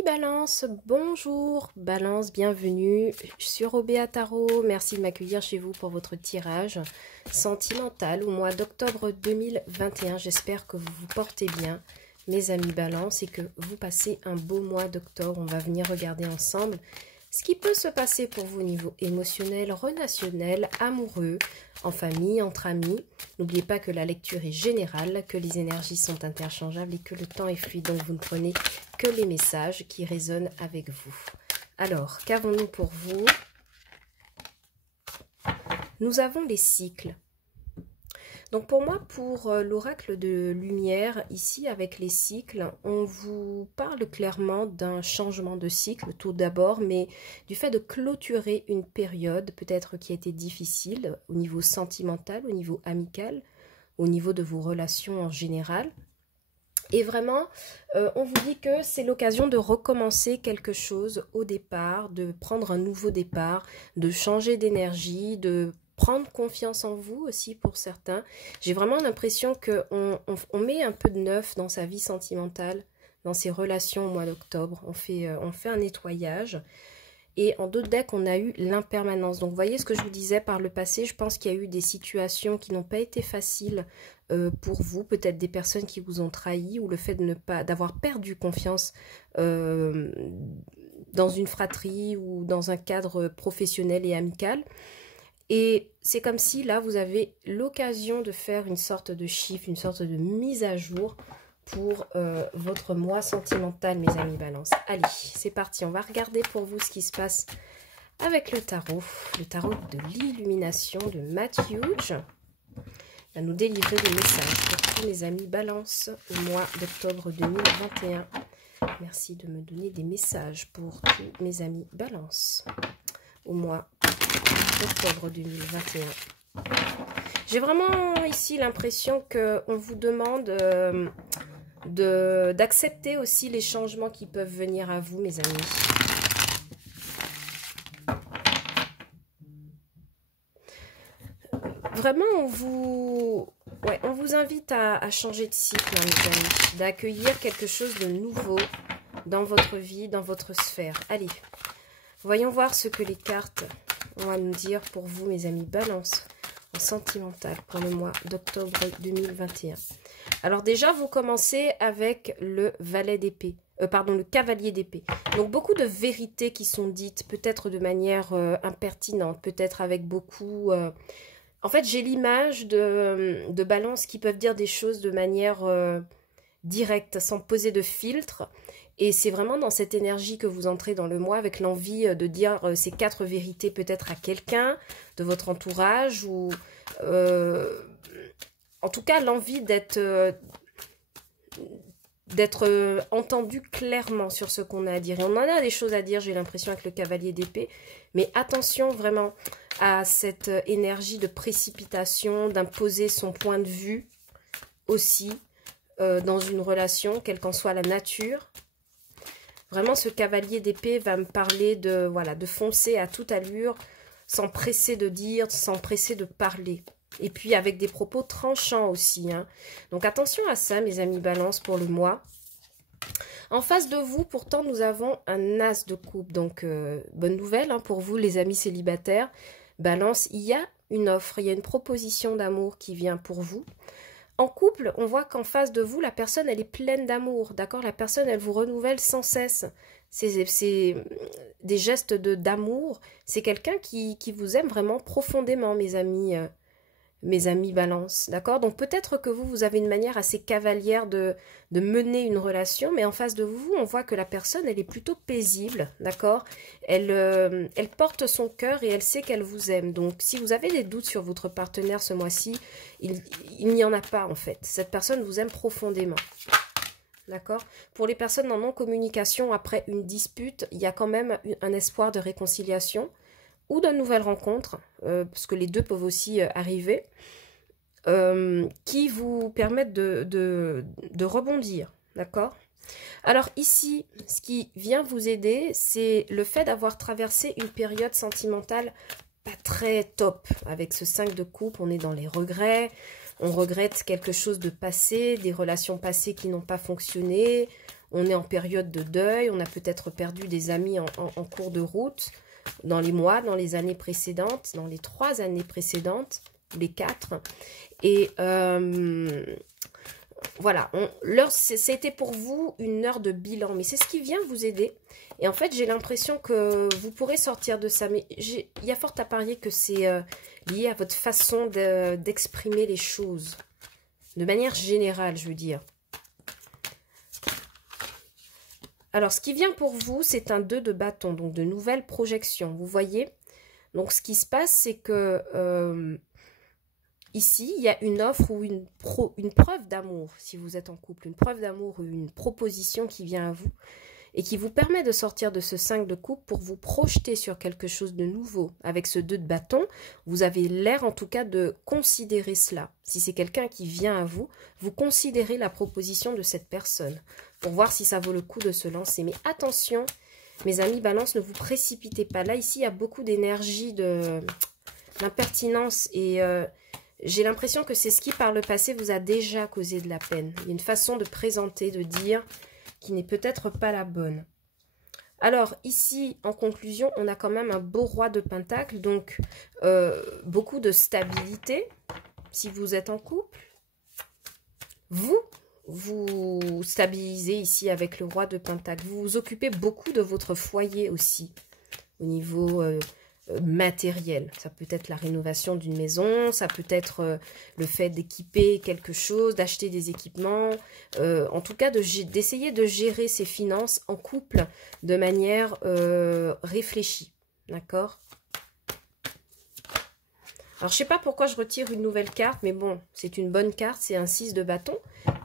Balance, bonjour, Balance, bienvenue sur Obéa Tarot. Merci de m'accueillir chez vous pour votre tirage sentimental au mois d'octobre 2021. J'espère que vous vous portez bien, mes amis Balance, et que vous passez un beau mois d'octobre. On va venir regarder ensemble ce qui peut se passer pour vous au niveau émotionnel, relationnel, amoureux, en famille, entre amis. N'oubliez pas que la lecture est générale, que les énergies sont interchangeables et que le temps est fluide, donc vous ne prenez que les messages qui résonnent avec vous. Alors, qu'avons-nous pour vous? Nous avons les cycles. Donc pour moi, pour l'oracle de lumière, ici avec les cycles, on vous parle clairement d'un changement de cycle tout d'abord, mais du fait de clôturer une période peut-être qui a été difficile au niveau sentimental, au niveau amical, au niveau de vos relations en général. Et vraiment, on vous dit que c'est l'occasion de recommencer quelque chose au départ, de prendre un nouveau départ, de changer d'énergie, de prendre confiance en vous aussi pour certains. J'ai vraiment l'impression qu'on met un peu de neuf dans sa vie sentimentale, dans ses relations au mois d'octobre. On fait un nettoyage. Et en d'autres decks, on a eu l'impermanence. Donc, vous voyez ce que je vous disais par le passé. Je pense qu'il y a eu des situations qui n'ont pas été faciles pour vous. Peut-être des personnes qui vous ont trahi ou le fait de ne pas d'avoir perdu confiance dans une fratrie ou dans un cadre professionnel et amical. Et c'est comme si là, vous avez l'occasion de faire une sorte de chiffre, une sorte de mise à jour pour votre mois sentimental, mes amis Balance. Allez, c'est parti. On va regarder pour vous ce qui se passe avec le tarot de l'illumination de Matthew. Il va nous délivrer des messages pour tous mes amis Balance au mois d'octobre 2021. Merci de me donner des messages pour tous mes amis Balance au mois d'octobre 2021. J'ai vraiment ici l'impression qu'on vous demande d'accepter aussi les changements qui peuvent venir à vous, mes amis. Vraiment, on vous invite à changer de cycle, hein, mes amis, d'accueillir quelque chose de nouveau dans votre vie, dans votre sphère. Allez, voyons voir ce que les cartes ont à nous dire pour vous, mes amis Balance, en sentimental pour le mois d'octobre 2021. Alors déjà, vous commencez avec le valet d'épée, le cavalier d'épée. Donc beaucoup de vérités qui sont dites, peut-être de manière impertinente, peut-être avec beaucoup... En fait, j'ai l'image de Balance qui peuvent dire des choses de manière directe, sans poser de filtre. Et c'est vraiment dans cette énergie que vous entrez dans le mois, avec l'envie de dire ces 4 vérités peut-être à quelqu'un de votre entourage, ou en tout cas l'envie d'être entendu clairement sur ce qu'on a à dire. Et on en a des choses à dire, j'ai l'impression, avec le cavalier d'épée. Mais attention vraiment à cette énergie de précipitation, d'imposer son point de vue aussi dans une relation, quelle qu'en soit la nature. Vraiment, ce cavalier d'épée va me parler de, voilà, de foncer à toute allure, sans presser de dire, sans presser de parler. Et puis avec des propos tranchants aussi, hein. Donc attention à ça, mes amis Balance, pour le mois. En face de vous, pourtant, nous avons un as de coupe. Donc, bonne nouvelle, hein, pour vous, les amis célibataires. Balance, il y a une offre, il y a une proposition d'amour qui vient pour vous. En couple, on voit qu'en face de vous, la personne, elle est pleine d'amour, d'accord? La personne, elle vous renouvelle sans cesse. C'est des gestes d'amour. C'est quelqu'un qui vous aime vraiment profondément, mes amis Balance, d'accord? Donc peut-être que vous avez une manière assez cavalière de mener une relation, mais en face de vous, on voit que la personne, elle est plutôt paisible, d'accord? Elle porte son cœur et elle sait qu'elle vous aime. Donc si vous avez des doutes sur votre partenaire ce mois-ci, il n'y en a pas en fait. Cette personne vous aime profondément. D'accord? Pour les personnes en non-communication, après une dispute, il y a quand même un espoir de réconciliation ou de nouvelles rencontres, parce que les deux peuvent aussi arriver, qui vous permettent de rebondir, d'accord? Alors ici, ce qui vient vous aider, c'est le fait d'avoir traversé une période sentimentale pas très top. Avec ce 5 de coupe, on est dans les regrets, on regrette quelque chose de passé, des relations passées qui n'ont pas fonctionné, on est en période de deuil, on a peut-être perdu des amis en cours de route, dans les mois, dans les années précédentes, dans les 3 années précédentes, les 4. Et voilà, c'était pour vous une heure de bilan, mais c'est ce qui vient vous aider. Et en fait, j'ai l'impression que vous pourrez sortir de ça, mais il y a fort à parier que c'est lié à votre façon d'exprimer les choses. De manière générale, je veux dire. Alors, ce qui vient pour vous, c'est un 2 de bâton, donc de nouvelles projections. Vous voyez? Donc, ce qui se passe, c'est que ici, il y a une offre ou une preuve d'amour, si vous êtes en couple. Une preuve d'amour ou une proposition qui vient à vous et qui vous permet de sortir de ce 5 de coupe pour vous projeter sur quelque chose de nouveau. Avec ce 2 de bâton, vous avez l'air en tout cas de considérer cela. Si c'est quelqu'un qui vient à vous, vous considérez la proposition de cette personne pour voir si ça vaut le coup de se lancer. Mais attention, mes amis Balance, ne vous précipitez pas. Là, ici, il y a beaucoup d'énergie, d'impertinence et j'ai l'impression que c'est ce qui, par le passé, vous a déjà causé de la peine. Il y a une façon de présenter, de dire qui n'est peut-être pas la bonne. Alors, ici, en conclusion, on a quand même un beau roi de pentacle, donc beaucoup de stabilité, si vous êtes en couple. Vous stabilisez ici avec le roi de pentacle. Vous vous occupez beaucoup de votre foyer aussi, au niveau matériel. Ça peut être la rénovation d'une maison, ça peut être le fait d'équiper quelque chose, d'acheter des équipements, en tout cas d'essayer de gérer ses finances en couple de manière réfléchie, d'accord? Alors, je ne sais pas pourquoi je retire une nouvelle carte, mais bon, c'est une bonne carte, c'est un 6 de bâton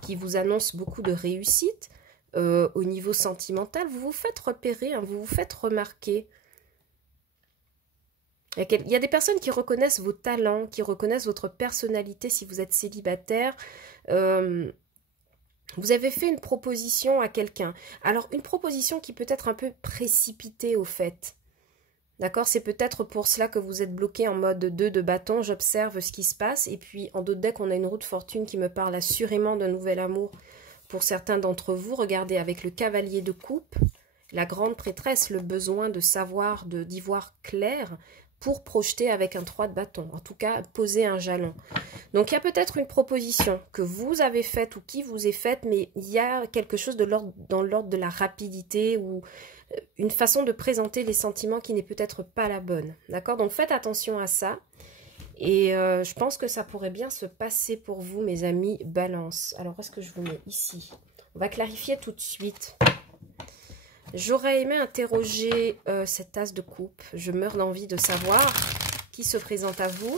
qui vous annonce beaucoup de réussite au niveau sentimental. Vous vous faites repérer, hein, vous vous faites remarquer. Il y a des personnes qui reconnaissent vos talents, qui reconnaissent votre personnalité si vous êtes célibataire. Vous avez fait une proposition à quelqu'un. Alors, une proposition qui peut être un peu précipitée au fait. D'accord? C'est peut-être pour cela que vous êtes bloqué en mode 2 de bâton. J'observe ce qui se passe. Et puis, en d'autres decks, on a une roue de fortune qui me parle assurément d'un nouvel amour pour certains d'entre vous. Regardez, avec le cavalier de coupe, la grande prêtresse, le besoin de savoir, d'y voir clair pour projeter avec un 3 de bâton. En tout cas, poser un jalon. Donc, il y a peut-être une proposition que vous avez faite ou qui vous est faite, mais il y a quelque chose dans l'ordre de la rapidité ou une façon de présenter les sentiments qui n'est peut-être pas la bonne. D'accord? Donc, faites attention à ça. Et je pense que ça pourrait bien se passer pour vous, mes amis Balance. Alors, est-ce que je vous mets ici? On va clarifier tout de suite. J'aurais aimé interroger cette as de coupe. Je meurs d'envie de savoir qui se présente à vous.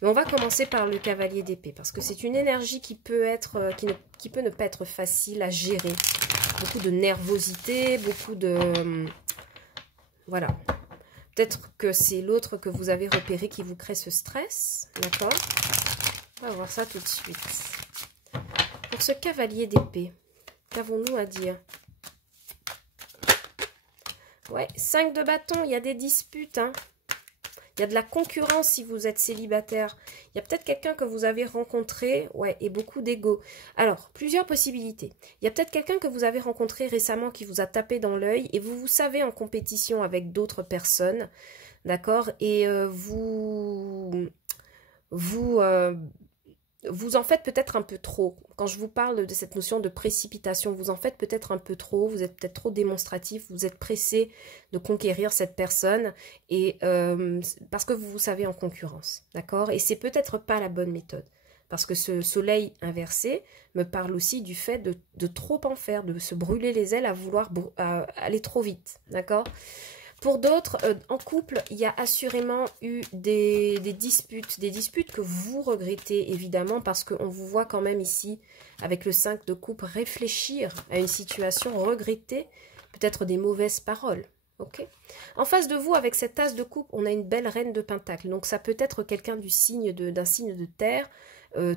Mais on va commencer par le cavalier d'épée, parce que c'est une énergie qui peut ne pas être facile à gérer. Beaucoup de nervosité, beaucoup de... voilà. Peut-être que c'est l'autre que vous avez repéré qui vous crée ce stress. D'accord? On va voir ça tout de suite. Pour ce cavalier d'épée, qu'avons-nous à dire? Ouais, 5 de bâton, il y a des disputes, hein. Il y a de la concurrence si vous êtes célibataire. Il y a peut-être quelqu'un que vous avez rencontré, ouais, et beaucoup d'ego. Alors, plusieurs possibilités. Il y a peut-être quelqu'un que vous avez rencontré récemment qui vous a tapé dans l'œil et vous savez en compétition avec d'autres personnes, d'accord? Et vous en faites peut-être un peu trop. Quand je vous parle de cette notion de précipitation, vous en faites peut-être un peu trop, vous êtes peut-être trop démonstratif, vous êtes pressé de conquérir cette personne et parce que vous vous savez en concurrence, d'accord? Et c'est peut-être pas la bonne méthode. Parce que ce soleil inversé me parle aussi du fait de trop en faire, de se brûler les ailes à vouloir aller trop vite, d'accord? Pour d'autres, en couple, il y a assurément eu des disputes que vous regrettez évidemment parce qu'on vous voit quand même ici, avec le 5 de coupe, réfléchir à une situation, regretter peut-être des mauvaises paroles. Okay. En face de vous, avec cette as de coupe, on a une belle reine de pentacle. Donc ça peut être quelqu'un d'un signe de terre,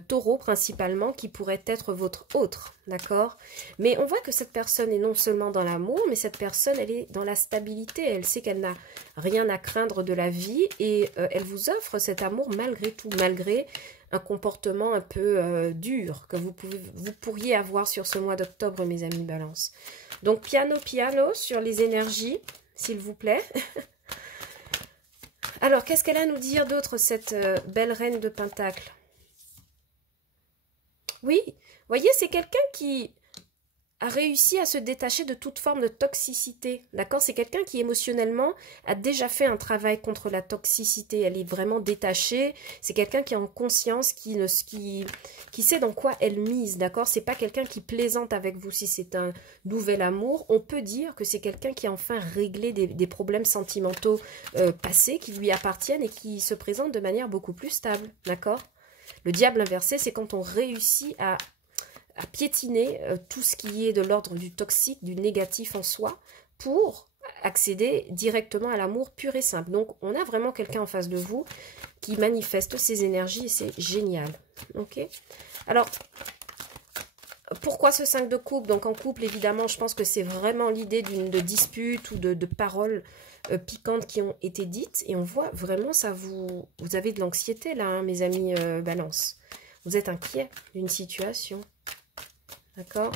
taureau principalement, qui pourrait être votre autre, d'accord? Mais on voit que cette personne est non seulement dans l'amour, mais cette personne, elle est dans la stabilité. Elle sait qu'elle n'a rien à craindre de la vie et elle vous offre cet amour malgré tout, malgré un comportement un peu dur que vous pourriez avoir sur ce mois d'octobre, mes amis Balance. Donc, piano sur les énergies, s'il vous plaît. Alors, qu'est-ce qu'elle a à nous dire d'autre, cette belle reine de Pentacle? Oui, voyez, c'est quelqu'un qui a réussi à se détacher de toute forme de toxicité, d'accord? C'est quelqu'un qui émotionnellement a déjà fait un travail contre la toxicité, elle est vraiment détachée, c'est quelqu'un qui est en conscience, qui sait dans quoi elle mise, d'accord? C'est pas quelqu'un qui plaisante avec vous si c'est un nouvel amour, on peut dire que c'est quelqu'un qui a enfin réglé des problèmes sentimentaux passés qui lui appartiennent et qui se présentent de manière beaucoup plus stable, d'accord? Le diable inversé, c'est quand on réussit à piétiner tout ce qui est de l'ordre du toxique, du négatif en soi, pour accéder directement à l'amour pur et simple. Donc, on a vraiment quelqu'un en face de vous qui manifeste ses énergies et c'est génial. Ok. Alors, pourquoi ce 5 de coupe? Donc, en couple, évidemment, je pense que c'est vraiment l'idée de dispute ou de paroles piquantes qui ont été dites. Et on voit vraiment, ça vous avez de l'anxiété là, hein, mes amis Balance. Vous êtes inquiet d'une situation. D'accord?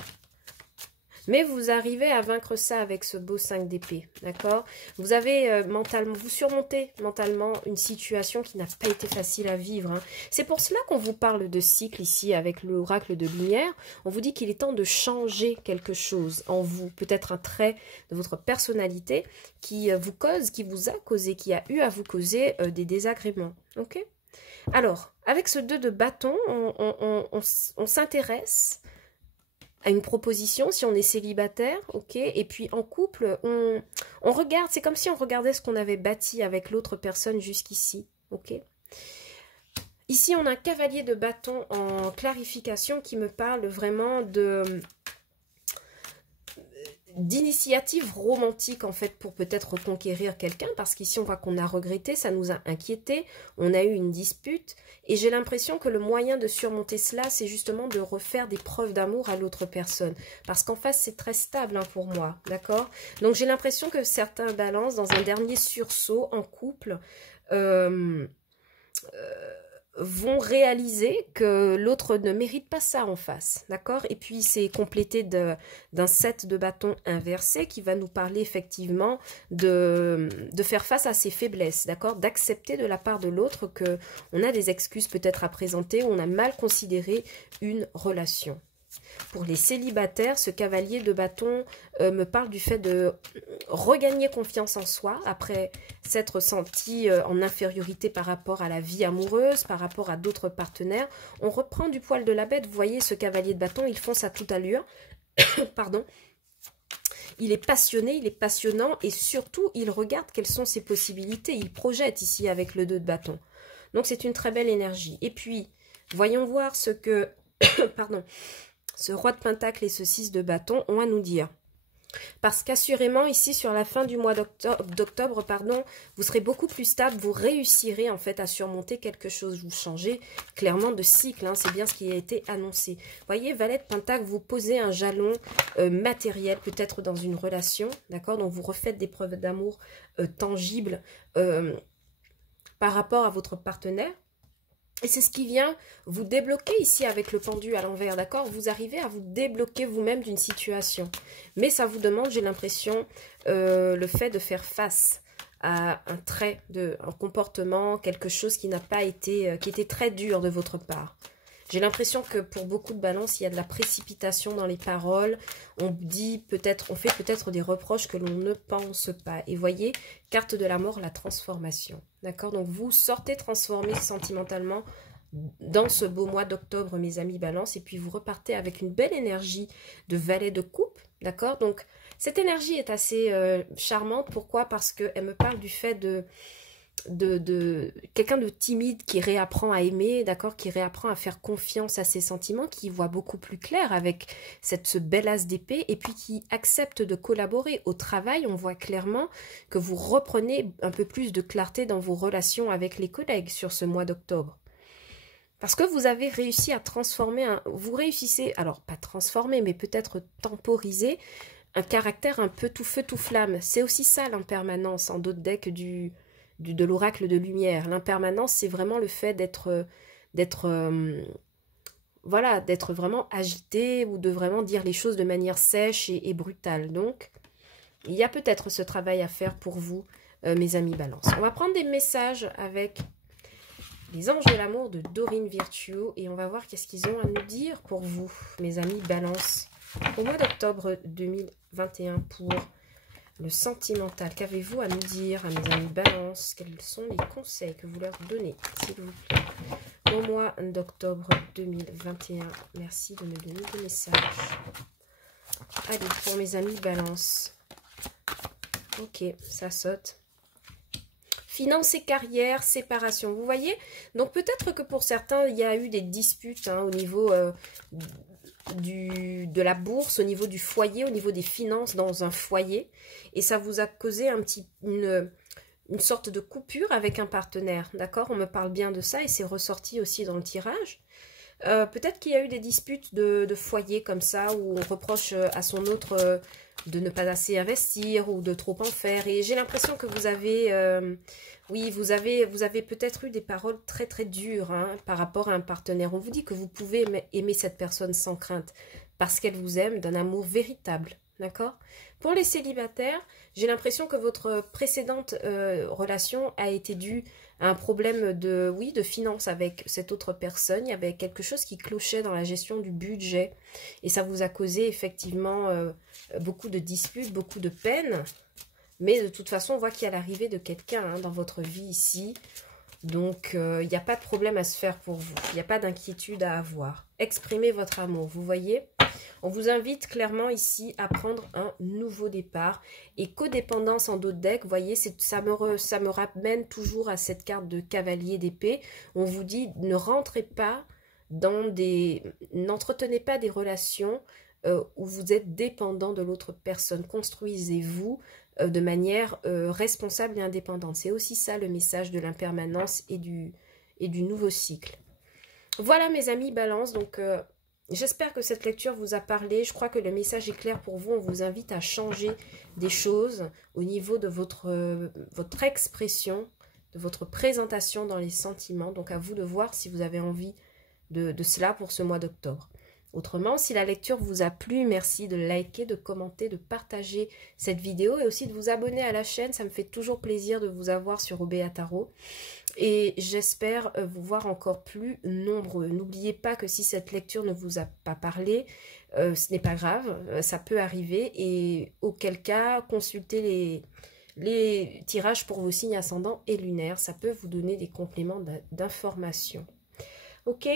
Mais vous arrivez à vaincre ça avec ce beau 5 d'épée. D'accord? Vous avez mentalement, vous surmontez mentalement une situation qui n'a pas été facile à vivre. Hein. C'est pour cela qu'on vous parle de cycle ici avec l'oracle de lumière. On vous dit qu'il est temps de changer quelque chose en vous. Peut-être un trait de votre personnalité qui vous cause, qui vous a causé, qui a eu à vous causer des désagréments. Ok? Alors, avec ce 2 de bâton, on s'intéresse à une proposition si on est célibataire, ok, et puis en couple, on regarde, c'est comme si on regardait ce qu'on avait bâti avec l'autre personne jusqu'ici, ok. Ici, on a un cavalier de bâton en clarification qui me parle vraiment d'initiative romantique en fait pour peut-être reconquérir quelqu'un parce qu'ici on voit qu'on a regretté, ça nous a inquiété, on a eu une dispute et j'ai l'impression que le moyen de surmonter cela c'est justement de refaire des preuves d'amour à l'autre personne parce qu'en face c'est très stable hein, pour moi, d'accord? Donc j'ai l'impression que certains balancent dans un dernier sursaut en couple vont réaliser que l'autre ne mérite pas ça en face, d'accord? Et puis c'est complété d'un 7 de bâton inversé qui va nous parler effectivement de faire face à ses faiblesses, d'accord? D'accepter de la part de l'autre que on a des excuses peut-être à présenter, on a mal considéré une relation. Pour les célibataires, ce cavalier de bâton me parle du fait de regagner confiance en soi après s'être senti en infériorité par rapport à la vie amoureuse, par rapport à d'autres partenaires. On reprend du poil de la bête. Vous voyez ce cavalier de bâton, il fonce à toute allure. Pardon. Il est passionné, il est passionnant et surtout, il regarde quelles sont ses possibilités. Il projette ici avec le 2 de bâton. Donc, c'est une très belle énergie. Et puis, voyons voir ce que... Pardon. Ce roi de pentacle et ce 6 de bâton ont à nous dire. Parce qu'assurément, ici, sur la fin du mois d'octobre, pardon, vous serez beaucoup plus stable, vous réussirez en fait à surmonter quelque chose. Vous changez clairement de cycle, hein, c'est bien ce qui a été annoncé. Voyez, valet de pentacle, vous posez un jalon matériel, peut-être dans une relation, d'accord? Donc, vous refaites des preuves d'amour tangibles par rapport à votre partenaire. Et c'est ce qui vient vous débloquer ici avec le pendu à l'envers, d'accord? Vous arrivez à vous débloquer vous-même d'une situation. Mais ça vous demande, j'ai l'impression, le fait de faire face à un trait, un comportement, quelque chose qui n'a pas été, qui était très dur de votre part. J'ai l'impression que pour beaucoup de balances, il y a de la précipitation dans les paroles. On dit peut-être, on fait peut-être des reproches que l'on ne pense pas. Et voyez, carte de la mort, la transformation. D'accord? Donc vous sortez transformé sentimentalement dans ce beau mois d'octobre, mes amis balance. Et puis vous repartez avec une belle énergie de valet de coupe. D'accord? Donc cette énergie est assez charmante. Pourquoi? Parce qu'elle me parle du fait de quelqu'un de timide qui réapprend à aimer, d'accord, qui réapprend à faire confiance à ses sentiments, qui voit beaucoup plus clair avec ce bel as d'épée et puis qui accepte de collaborer. Au travail, on voit clairement que vous reprenez un peu plus de clarté dans vos relations avec les collègues sur ce mois d'octobre. Parce que vous avez réussi à transformer, vous réussissez, alors pas transformer, mais peut-être temporiser un caractère un peu tout feu, tout flamme. C'est aussi ça l'impermanence en d'autres decks de l'oracle de lumière. L'impermanence, c'est vraiment le fait voilà, d'être vraiment agité ou de vraiment dire les choses de manière sèche et brutale. Donc, il y a peut-être ce travail à faire pour vous, mes amis Balance. On va prendre des messages avec les anges de l'amour de Dorine Virtuo et on va voir qu'est-ce qu'ils ont à nous dire pour vous, mes amis Balance. Au mois d'octobre 2021 pour le sentimental, qu'avez-vous à nous dire à mes amis Balance? Quels sont les conseils que vous leur donnez, s'il vous plaît? Au mois d'octobre 2021, merci de me donner des messages. Allez, pour mes amis Balance. Ok, ça saute. Finances et carrière, séparation. Vous voyez? Donc peut-être que pour certains, il y a eu des disputes au niveau de la bourse, au niveau du foyer, au niveau des finances dans un foyer. Et ça vous a causé une sorte de coupure avec un partenaire. D'accord? On me parle bien de ça et c'est ressorti aussi dans le tirage. Peut-être qu'il y a eu des disputes de foyer comme ça, où on reproche à son autre de ne pas assez investir ou de trop en faire. Et j'ai l'impression que vous avez, oui, vous avez peut-être eu des paroles très très dures par rapport à un partenaire. On vous dit que vous pouvez aimer cette personne sans crainte parce qu'elle vous aime d'un amour véritable. D'accord? Pour les célibataires, j'ai l'impression que votre précédente relation a été due à un problème de finances avec cette autre personne. Il y avait quelque chose qui clochait dans la gestion du budget. Et ça vous a causé effectivement beaucoup de disputes, beaucoup de peines. Mais de toute façon, on voit qu'il y a l'arrivée de quelqu'un dans votre vie ici. Donc, il n'y a pas de problème à se faire pour vous. Il n'y a pas d'inquiétude à avoir. Exprimez votre amour, vous voyez ? On vous invite clairement ici à prendre un nouveau départ. Et codépendance en d'autres decks, vous voyez, ça me ramène toujours à cette carte de cavalier d'épée. On vous dit, ne rentrez pas n'entretenez pas des relations où vous êtes dépendant de l'autre personne. Construisez-vous de manière responsable et indépendante. C'est aussi ça le message de l'impermanence et du nouveau cycle. Voilà mes amis Balance, donc j'espère que cette lecture vous a parlé. Je crois que le message est clair pour vous. On vous invite à changer des choses au niveau de votre expression, de votre présentation dans les sentiments. Donc à vous de voir si vous avez envie de cela pour ce mois d'octobre. Autrement, si la lecture vous a plu, merci de liker, de commenter, de partager cette vidéo et aussi de vous abonner à la chaîne. Ça me fait toujours plaisir de vous avoir sur Obéa Tarot. Et j'espère vous voir encore plus nombreux. N'oubliez pas que si cette lecture ne vous a pas parlé, ce n'est pas grave, ça peut arriver. Et auquel cas, consultez les tirages pour vos signes ascendants et lunaires. Ça peut vous donner des compléments d'information. Ok,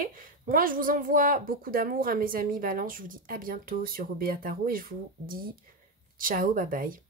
moi je vous envoie beaucoup d'amour à mes amis Balance. Je vous dis à bientôt sur Obéa Tarot et je vous dis ciao, bye bye.